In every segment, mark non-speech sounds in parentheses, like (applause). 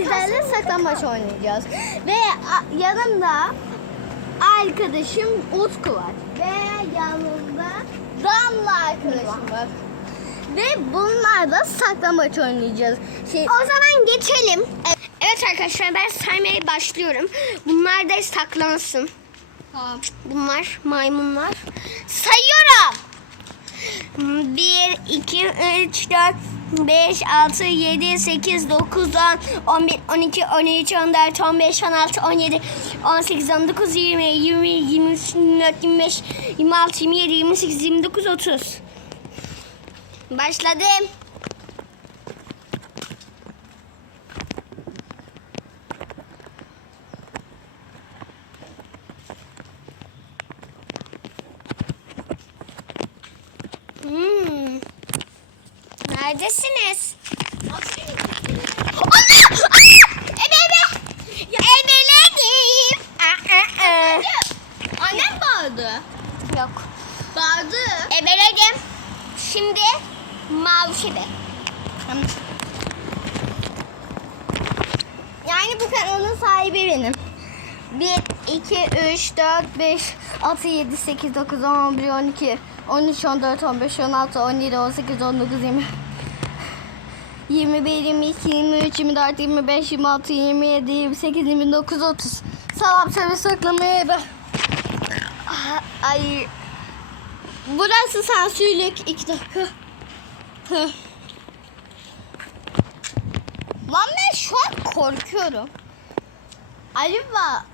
Sizlerle saklambaç oynayacağız. Ve yanımda arkadaşım Utku var. Ve yanımda Damla arkadaşım var. Ve bunlar da saklambaç oynayacağız. Şey, O zaman geçelim. Evet arkadaşlar ben saymaya başlıyorum. Bunlar da saklansın. tamam. Bunlar maymunlar. Sayıyorum. 1, 2, 3, 4, 5, 6, 7, 8, 9, 10, 11, 12, 13, 14, 15, 16, 17, 18, 19, 20, 20, 23, 24, 25, 26, 27, 28, 29, 30. Başladım. Hmm. Neredesiniz? ebe ebe. Aa, aa. Annem bağırdı. Yok. Bağırdı. Ebeledim. Şimdi mavi ebe. Yani bu kanalın sahibi benim. 1, 2, 3, 4, 5, 6, 7, 8, 9, 10, 11, 12, 13, 14, 15, 16, 17, 18, 19, 20. 21, 22, 23, 24, 25, 26, 27, 28, 29, 30. Sabah tabi saklamaya ben. Ah, Ay. Burası sansürlük. 2 dakika. Hı. Lan ben şu an korkuyorum. Acaba...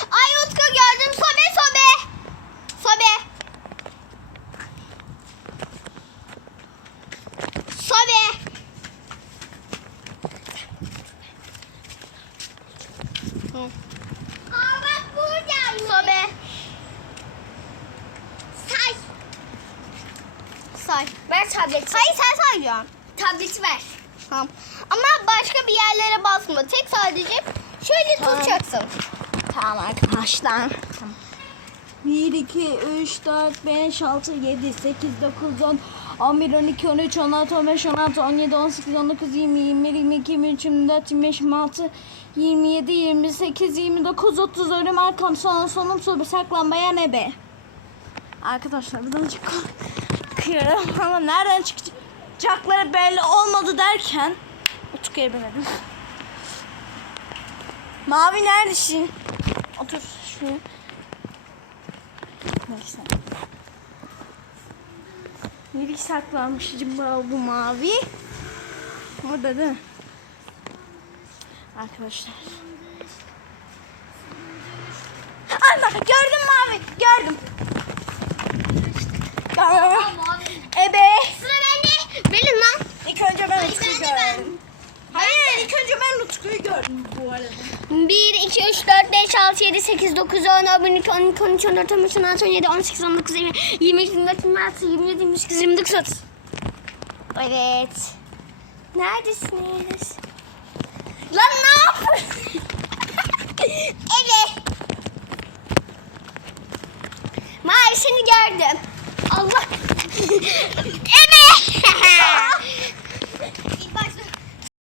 Ay Utku gördüm. Sobe. Sobe. Hı. Aa bak buradayım. Sobe. Say. Say. Ver tableti. Hayır sen sayacaksın. Tableti ver. Tamam. Ama başka bir yerlere basma. Tek sadece şöyle Tamam. tutacaksın. Tamam arkadaşlar. 1, 2, 3, 4, 5, 6, 7, 8, 9, 10, 11, 12, 13, 14, 15, 16, 17, 18, 19, 20, 21, 22, 23, 24, 25, 26, 27, 28, 29, 30 ölüm arkam sonra sonum sobe saklanmaya ne be? Arkadaşlar buradan çok korkuyorum (laughs) ama nereden çıkacakları belli olmadı derken Utku'ya binelim. Mavi neredesin? Otur şuraya. Neyse. Nereye saklanmış acaba bu mavi? Burada değil mi? Arkadaşlar. Anla gördüm mavi gördüm. Aa, Ebe. Sıra bende. Benim lan. İlk önce ben Hayır, Utku'yu ben de ben. gördüm. Hayır ilk önce ben Utku'yu gördüm bu arada. 1, 2, 3, 4, 5, 6, 7, 8, 9, 10, 11, 12, 13, 14, 15, 16, 17, 18, 19, 20, 22, 24, 26, 27, 28, 29, 30. Evet. Neredesiniz? Lan ne yapıyorsun? (laughs) evet. Mavi seni gördüm. Allah. (laughs) evet. (laughs)